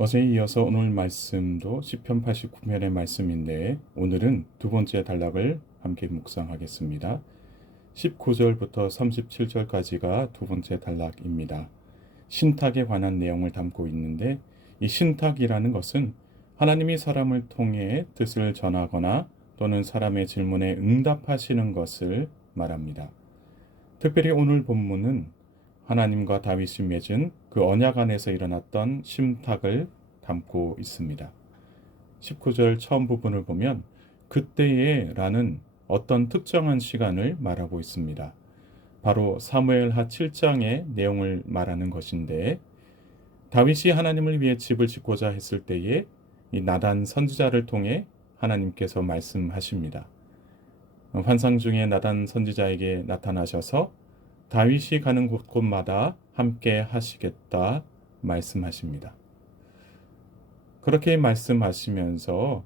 어제에 이어서 오늘 말씀도 시편 89편의 말씀인데 오늘은 두 번째 단락을 함께 묵상하겠습니다. 19절부터 37절까지가 두 번째 단락입니다. 신탁에 관한 내용을 담고 있는데 이 신탁이라는 것은 하나님이 사람을 통해 뜻을 전하거나 또는 사람의 질문에 응답하시는 것을 말합니다. 특별히 오늘 본문은 하나님과 다윗이 맺은 그 언약 안에서 일어났던 신탁을 담고 있습니다. 19절 처음 부분을 보면 그때에 라는 어떤 특정한 시간을 말하고 있습니다. 바로 사무엘하 7장의 내용을 말하는 것인데 다윗이 하나님을 위해 집을 짓고자 했을 때에 이 나단 선지자를 통해 하나님께서 말씀하십니다. 환상 중에 나단 선지자에게 나타나셔서 다윗이 가는 곳곳마다 함께 하시겠다 말씀하십니다. 그렇게 말씀하시면서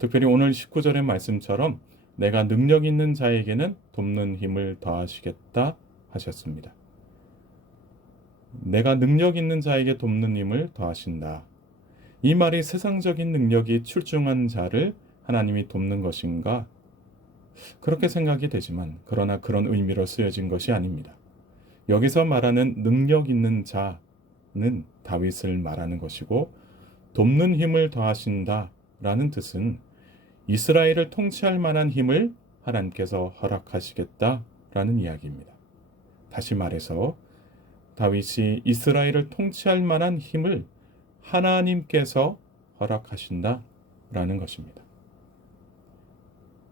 특별히 오늘 19절의 말씀처럼 내가 능력 있는 자에게는 돕는 힘을 더하시겠다 하셨습니다. 내가 능력 있는 자에게 돕는 힘을 더하신다. 이 말이 세상적인 능력이 출중한 자를 하나님이 돕는 것인가? 그렇게 생각이 되지만 그러나 그런 의미로 쓰여진 것이 아닙니다. 여기서 말하는 능력 있는 자는 다윗을 말하는 것이고 돕는 힘을 더하신다라는 뜻은 이스라엘을 통치할 만한 힘을 하나님께서 허락하시겠다라는 이야기입니다. 다시 말해서 다윗이 이스라엘을 통치할 만한 힘을 하나님께서 허락하신다라는 것입니다.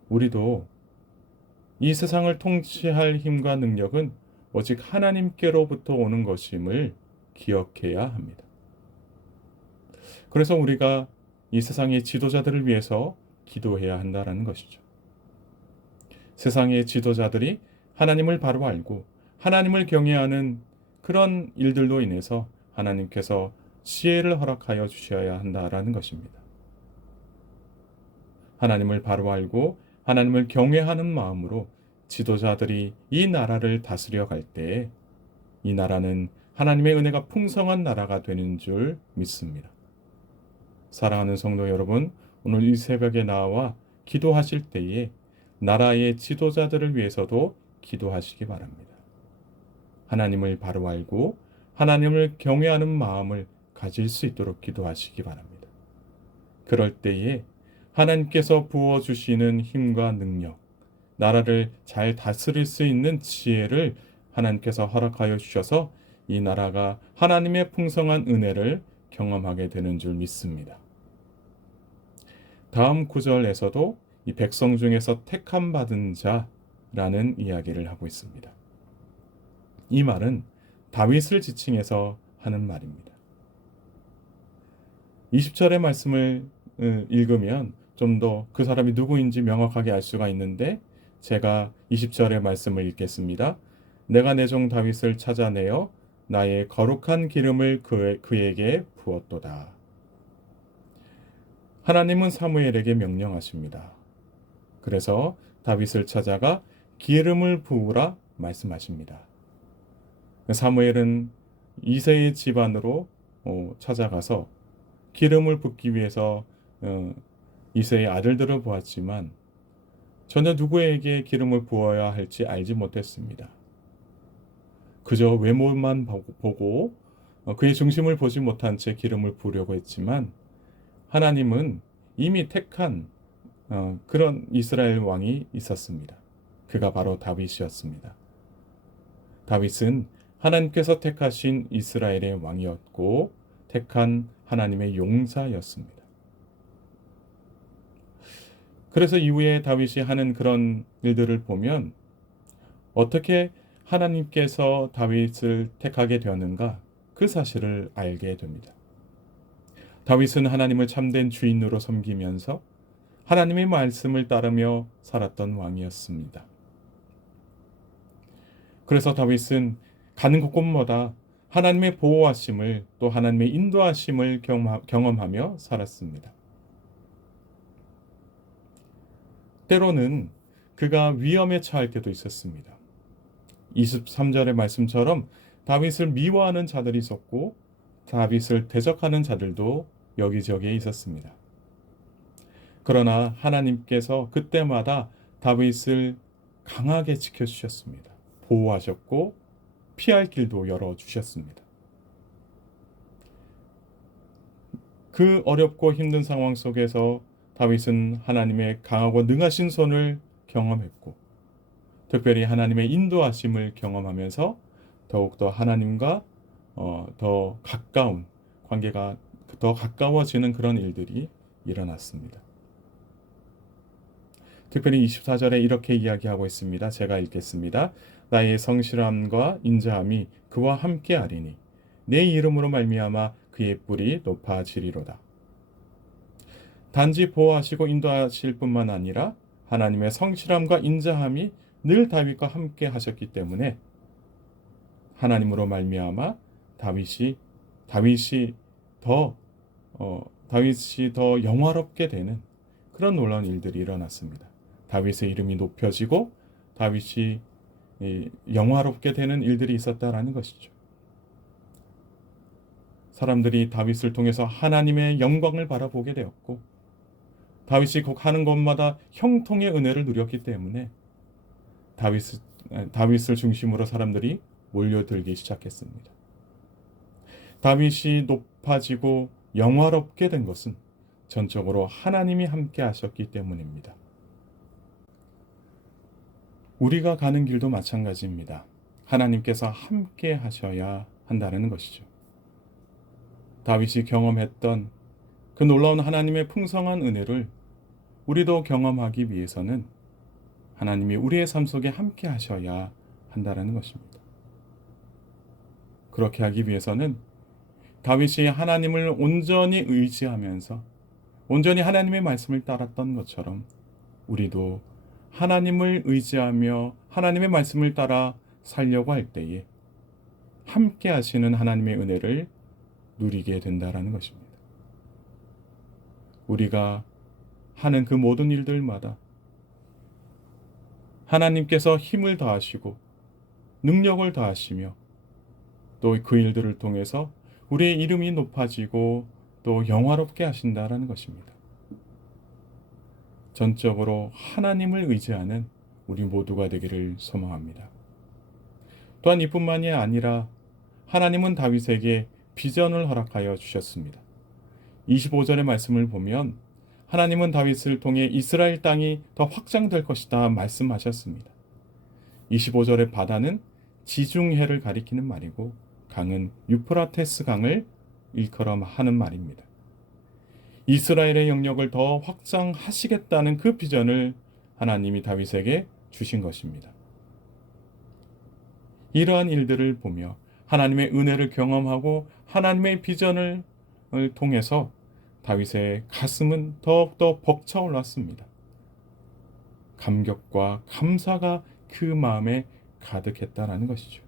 우리도 이 세상을 통치할 힘과 능력은 오직 하나님께로부터 오는 것임을 기억해야 합니다. 그래서 우리가 이 세상의 지도자들을 위해서 기도해야 한다는 것이죠. 세상의 지도자들이 하나님을 바로 알고 하나님을 경외하는 그런 일들로 인해서 하나님께서 지혜를 허락하여 주셔야 한다는 것입니다. 하나님을 바로 알고 하나님을 경외하는 마음으로 지도자들이 이 나라를 다스려 갈 때 이 나라는 하나님의 은혜가 풍성한 나라가 되는 줄 믿습니다. 사랑하는 성도 여러분, 오늘 이 새벽에 나와 기도하실 때에 나라의 지도자들을 위해서도 기도하시기 바랍니다. 하나님을 바로 알고 하나님을 경외하는 마음을 가질 수 있도록 기도하시기 바랍니다. 그럴 때에 하나님께서 부어주시는 힘과 능력, 나라를 잘 다스릴 수 있는 지혜를 하나님께서 허락하여 주셔서 이 나라가 하나님의 풍성한 은혜를 경험하게 되는 줄 믿습니다. 다음 구절에서도 이 백성 중에서 택함 받은 자라는 이야기를 하고 있습니다. 이 말은 다윗을 지칭해서 하는 말입니다. 20절의 말씀을 읽으면 좀 더 그 사람이 누구인지 명확하게 알 수가 있는데 제가 20절의 말씀을 읽겠습니다. 내가 내 종 다윗을 찾아내어 나의 거룩한 기름을 그에게 부었도다. 하나님은 사무엘에게 명령하십니다. 그래서 다윗을 찾아가 기름을 부으라 말씀하십니다. 사무엘은 이새의 집안으로 찾아가서 기름을 붓기 위해서 이새의 아들들을 보았지만 전혀 누구에게 기름을 부어야 할지 알지 못했습니다. 그저 외모만 보고 그의 중심을 보지 못한 채 기름을 부으려고 했지만 하나님은 이미 택한 그런 이스라엘 왕이 있었습니다. 그가 바로 다윗이었습니다. 다윗은 하나님께서 택하신 이스라엘의 왕이었고 택한 하나님의 용사였습니다. 그래서 이후에 다윗이 하는 그런 일들을 보면 어떻게 하나님께서 다윗을 택하게 되었는가 그 사실을 알게 됩니다. 다윗은 하나님을 참된 주인으로 섬기면서 하나님의 말씀을 따르며 살았던 왕이었습니다. 그래서 다윗은 가는 곳곳마다 하나님의 보호하심을 또 하나님의 인도하심을 경험하며 살았습니다. 때로는 그가 위험에 처할 때도 있었습니다. 23절의 말씀처럼 다윗을 미워하는 자들이 있었고 다윗을 대적하는 자들도 여기저기에 있었습니다. 그러나 하나님께서 그때마다 다윗을 강하게 지켜주셨습니다. 보호하셨고 피할 길도 열어주셨습니다. 그 어렵고 힘든 상황 속에서 다윗은 하나님의 강하고 능하신 손을 경험했고 특별히 하나님의 인도하심을 경험하면서 더욱더 하나님과 더 가까운 관계가 더 가까워지는 그런 일들이 일어났습니다. 특별히 24절에 이렇게 이야기하고 있습니다. 제가 읽겠습니다. 나의 성실함과 인자함이 그와 함께하리니 내 이름으로 말미암아 그의 뿔이 높아지리로다. 단지 보호하시고 인도하실 뿐만 아니라 하나님의 성실함과 인자함이 늘 다윗과 함께 하셨기 때문에 하나님으로 말미암아 다윗이 더 다윗이 더 영화롭게 되는 그런 놀라운 일들이 일어났습니다. 다윗의 이름이 높여지고 다윗이 영화롭게 되는 일들이 있었다라는 것이죠. 사람들이 다윗을 통해서 하나님의 영광을 바라보게 되었고 다윗이 곧 하는 것마다 형통의 은혜를 누렸기 때문에 다윗을 중심으로 사람들이 몰려들기 시작했습니다. 다윗이 높아지고 영화롭게 된 것은 전적으로 하나님이 함께 하셨기 때문입니다. 우리가 가는 길도 마찬가지입니다. 하나님께서 함께 하셔야 한다는 것이죠. 다윗이 경험했던 그 놀라운 하나님의 풍성한 은혜를 우리도 경험하기 위해서는 하나님이 우리의 삶 속에 함께 하셔야 한다는 것입니다. 그렇게 하기 위해서는 다윗이 하나님을 온전히 의지하면서 온전히 하나님의 말씀을 따랐던 것처럼 우리도 하나님을 의지하며 하나님의 말씀을 따라 살려고 할 때에 함께 하시는 하나님의 은혜를 누리게 된다라는 것입니다. 우리가 하는 그 모든 일들마다 하나님께서 힘을 더하시고 능력을 더하시며 또 그 일들을 통해서 우리의 이름이 높아지고 또 영화롭게 하신다라는 것입니다. 전적으로 하나님을 의지하는 우리 모두가 되기를 소망합니다. 또한 이뿐만이 아니라 하나님은 다윗에게 비전을 허락하여 주셨습니다. 25절의 말씀을 보면 하나님은 다윗을 통해 이스라엘 땅이 더 확장될 것이다 말씀하셨습니다. 25절의 바다는 지중해를 가리키는 말이고 강은 유프라테스 강을 일컬어 하는 말입니다. 이스라엘의 영역을 더 확장하시겠다는 그 비전을 하나님이 다윗에게 주신 것입니다. 이러한 일들을 보며 하나님의 은혜를 경험하고 하나님의 비전을 통해서 다윗의 가슴은 더욱더 벅차올랐습니다. 감격과 감사가 그 마음에 가득했다라는 것이죠.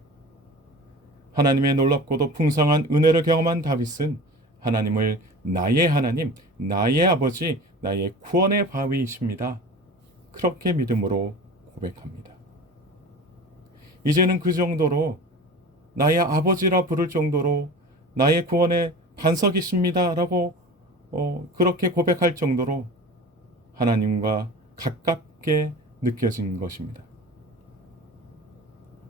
하나님의 놀랍고도 풍성한 은혜를 경험한 다윗은 하나님을 나의 하나님, 나의 아버지, 나의 구원의 바위이십니다. 그렇게 믿음으로 고백합니다. 이제는 그 정도로 나의 아버지라 부를 정도로 나의 구원의 반석이십니다. 라고 그렇게 고백할 정도로 하나님과 가깝게 느껴진 것입니다.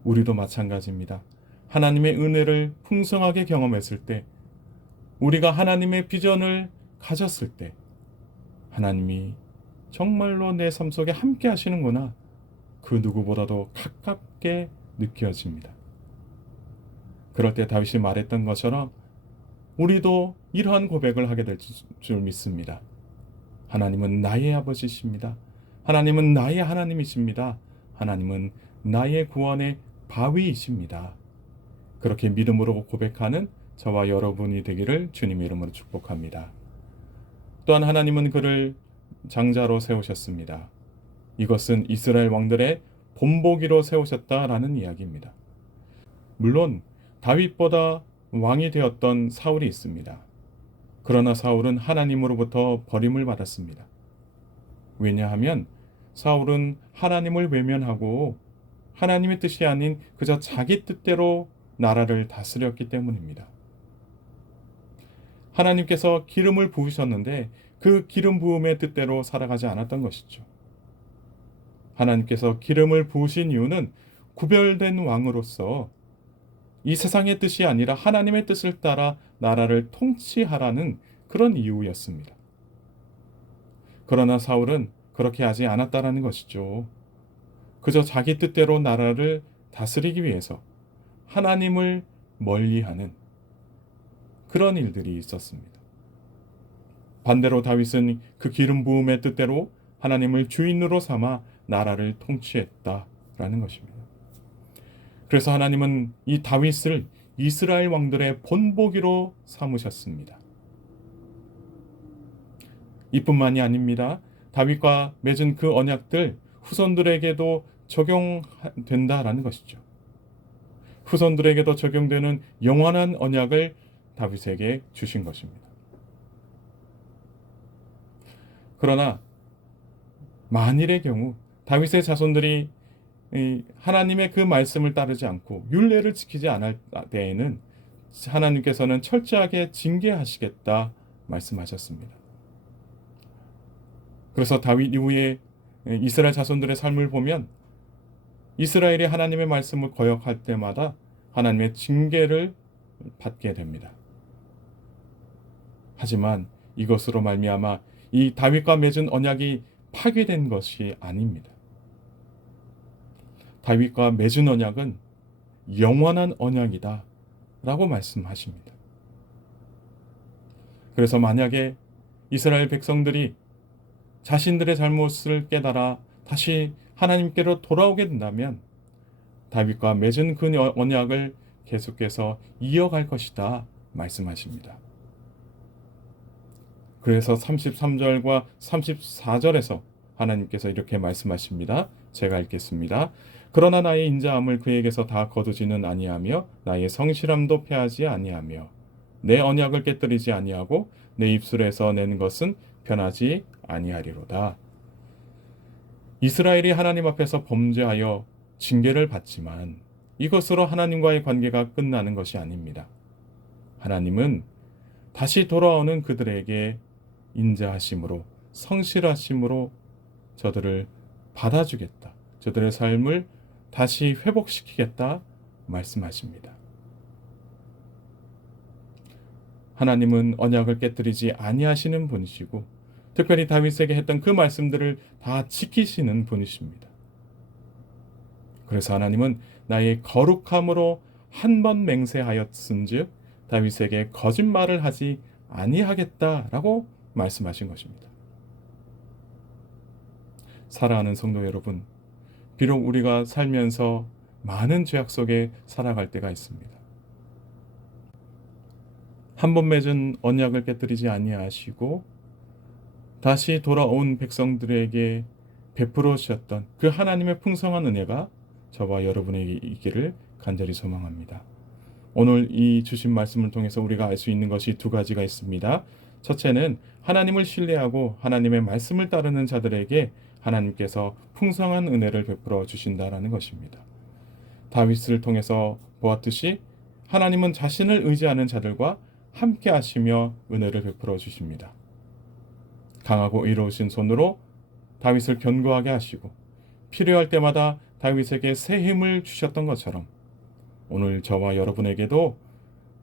우리도 마찬가지입니다. 하나님의 은혜를 풍성하게 경험했을 때 우리가 하나님의 비전을 가졌을 때 하나님이 정말로 내 삶 속에 함께 하시는구나 그 누구보다도 가깝게 느껴집니다. 그럴 때 다윗이 말했던 것처럼 우리도 이러한 고백을 하게 될 줄 믿습니다. 하나님은 나의 아버지십니다. 하나님은 나의 하나님이십니다. 하나님은 나의 구원의 바위이십니다. 그렇게 믿음으로 고백하는 저와 여러분이 되기를 주님의 이름으로 축복합니다. 또한 하나님은 그를 장자로 세우셨습니다. 이것은 이스라엘 왕들의 본보기로 세우셨다라는 이야기입니다. 물론 다윗보다 왕이 되었던 사울이 있습니다. 그러나 사울은 하나님으로부터 버림을 받았습니다. 왜냐하면 사울은 하나님을 외면하고 하나님의 뜻이 아닌 그저 자기 뜻대로 나라를 다스렸기 때문입니다. 하나님께서 기름을 부으셨는데 그 기름 부음의 뜻대로 살아가지 않았던 것이죠. 하나님께서 기름을 부으신 이유는 구별된 왕으로서 이 세상의 뜻이 아니라 하나님의 뜻을 따라 나라를 통치하라는 그런 이유였습니다. 그러나 사울은 그렇게 하지 않았다라는 것이죠. 그저 자기 뜻대로 나라를 다스리기 위해서 하나님을 멀리하는 그런 일들이 있었습니다. 반대로 다윗은 그 기름 부음의 뜻대로 하나님을 주인으로 삼아 나라를 통치했다라는 것입니다. 그래서 하나님은 이 다윗을 이스라엘 왕들의 본보기로 삼으셨습니다. 이뿐만이 아닙니다. 다윗과 맺은 그 언약들 후손들에게도 적용된다라는 것이죠. 후손들에게도 적용되는 영원한 언약을 다윗에게 주신 것입니다. 그러나 만일의 경우 다윗의 자손들이 하나님의 그 말씀을 따르지 않고 율례를 지키지 않을 때에는 하나님께서는 철저하게 징계하시겠다 말씀하셨습니다. 그래서 다윗 이후에 이스라엘 자손들의 삶을 보면 이스라엘이 하나님의 말씀을 거역할 때마다 하나님의 징계를 받게 됩니다. 하지만 이것으로 말미암아 이 다윗과 맺은 언약이 파괴된 것이 아닙니다. 다윗과 맺은 언약은 영원한 언약이다 라고 말씀하십니다. 그래서 만약에 이스라엘 백성들이 자신들의 잘못을 깨달아 다시 하나님께로 돌아오게 된다면 다윗과 맺은 그 언약을 계속해서 이어갈 것이다 말씀하십니다. 그래서 33절과 34절에서 하나님께서 이렇게 말씀하십니다. 제가 읽겠습니다. 그러나 나의 인자함을 그에게서 다 거두지는 아니하며 나의 성실함도 패하지 아니하며 내 언약을 깨뜨리지 아니하고 내 입술에서 낸 것은 변하지 아니하리로다. 이스라엘이 하나님 앞에서 범죄하여 징계를 받지만 이것으로 하나님과의 관계가 끝나는 것이 아닙니다. 하나님은 다시 돌아오는 그들에게 인자하심으로 성실하심으로 저들을 받아주겠다. 저들의 삶을 다시 회복시키겠다 말씀하십니다. 하나님은 언약을 깨뜨리지 아니하시는 분이시고 특별히 다윗에게 했던 그 말씀들을 다 지키시는 분이십니다. 그래서 하나님은 나의 거룩함으로 한 번 맹세하였은즉 다윗에게 거짓말을 하지 아니하겠다라고 말씀하신 것입니다. 사랑하는 성도 여러분, 비록 우리가 살면서 많은 죄악 속에 살아갈 때가 있습니다. 한 번 맺은 언약을 깨뜨리지 아니하시고 다시 돌아온 백성들에게 베풀어 주셨던 그 하나님의 풍성한 은혜가 저와 여러분에게 있기를 간절히 소망합니다. 오늘 이 주신 말씀을 통해서 우리가 알 수 있는 것이 두 가지가 있습니다. 첫째는 하나님을 신뢰하고 하나님의 말씀을 따르는 자들에게 하나님께서 풍성한 은혜를 베풀어 주신다라는 것입니다. 다윗을 통해서 보았듯이 하나님은 자신을 의지하는 자들과 함께 하시며 은혜를 베풀어 주십니다. 강하고 의로우신 손으로 다윗을 견고하게 하시고 필요할 때마다 다윗에게 새 힘을 주셨던 것처럼 오늘 저와 여러분에게도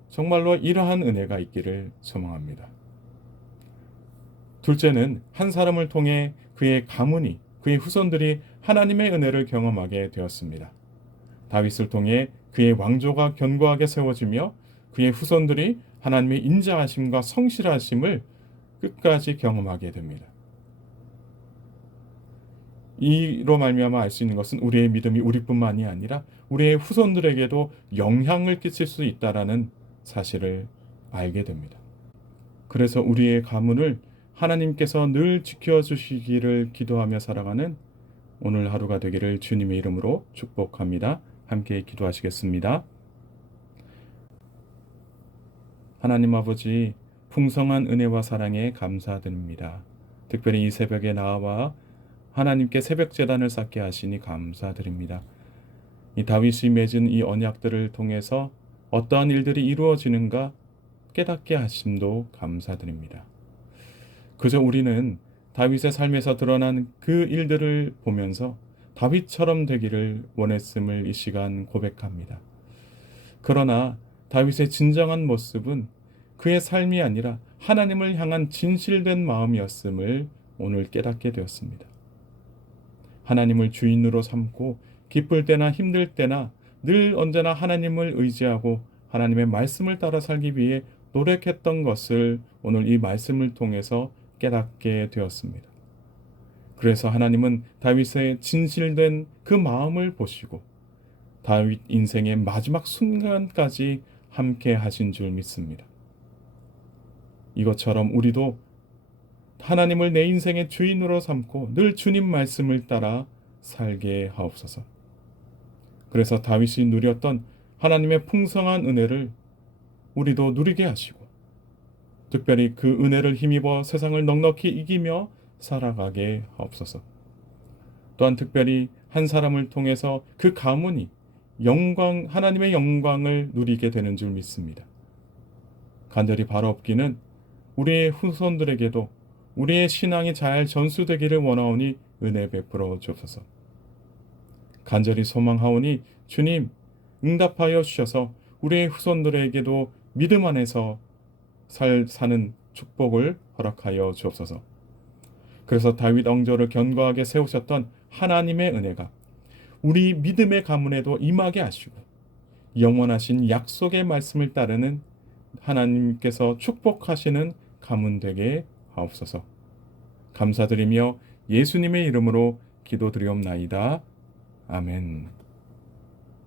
정말로 이러한 은혜가 있기를 소망합니다. 둘째는 한 사람을 통해 그의 가문이, 그의 후손들이 하나님의 은혜를 경험하게 되었습니다. 다윗을 통해 그의 왕조가 견고하게 세워지며 그의 후손들이 하나님의 인자하심과 성실하심을 끝까지 경험하게 됩니다. 이로 말미암아 알 수 있는 것은 우리의 믿음이 우리뿐만이 아니라 우리의 후손들에게도 영향을 끼칠 수 있다라는 사실을 알게 됩니다. 그래서 우리의 가문을 하나님께서 늘 지켜주시기를 기도하며 살아가는 오늘 하루가 되기를 주님의 이름으로 축복합니다. 함께 기도하시겠습니다. 하나님 아버지, 풍성한 은혜와 사랑에 감사드립니다. 특별히 이 새벽에 나와 하나님께 새벽 제단을 쌓게 하시니 감사드립니다. 이 다윗이 맺은 이 언약들을 통해서 어떠한 일들이 이루어지는가 깨닫게 하심도 감사드립니다. 그저 우리는 다윗의 삶에서 드러난 그 일들을 보면서 다윗처럼 되기를 원했음을 이 시간 고백합니다. 그러나 다윗의 진정한 모습은 그의 삶이 아니라 하나님을 향한 진실된 마음이었음을 오늘 깨닫게 되었습니다. 하나님을 주인으로 삼고 기쁠 때나 힘들 때나 늘 언제나 하나님을 의지하고 하나님의 말씀을 따라 살기 위해 노력했던 것을 오늘 이 말씀을 통해서 깨닫게 되었습니다. 그래서 하나님은 다윗의 진실된 그 마음을 보시고 다윗 인생의 마지막 순간까지 함께 하신 줄 믿습니다. 이것처럼 우리도 하나님을 내 인생의 주인으로 삼고 늘 주님 말씀을 따라 살게 하옵소서. 그래서 다윗이 누렸던 하나님의 풍성한 은혜를 우리도 누리게 하시고 특별히 그 은혜를 힘입어 세상을 넉넉히 이기며 살아가게 하옵소서. 또한 특별히 한 사람을 통해서 그 가문이 하나님의 영광을 누리게 되는 줄 믿습니다. 간절히 바라옵기는 우리의 후손들에게도 우리의 신앙이 잘 전수되기를 원하오니 은혜 베풀어 주옵소서. 간절히 소망하오니 주님 응답하여 주셔서 우리의 후손들에게도 믿음 안에서 사는 축복을 허락하여 주옵소서. 그래서 다윗 왕조를 견고하게 세우셨던 하나님의 은혜가 우리 믿음의 가문에도 임하게 하시고 영원하신 약속의 말씀을 따르는 하나님께서 축복하시는 가문 되게 하옵소서. 감사드리며 예수님의 이름으로 기도드리옵나이다. 아멘.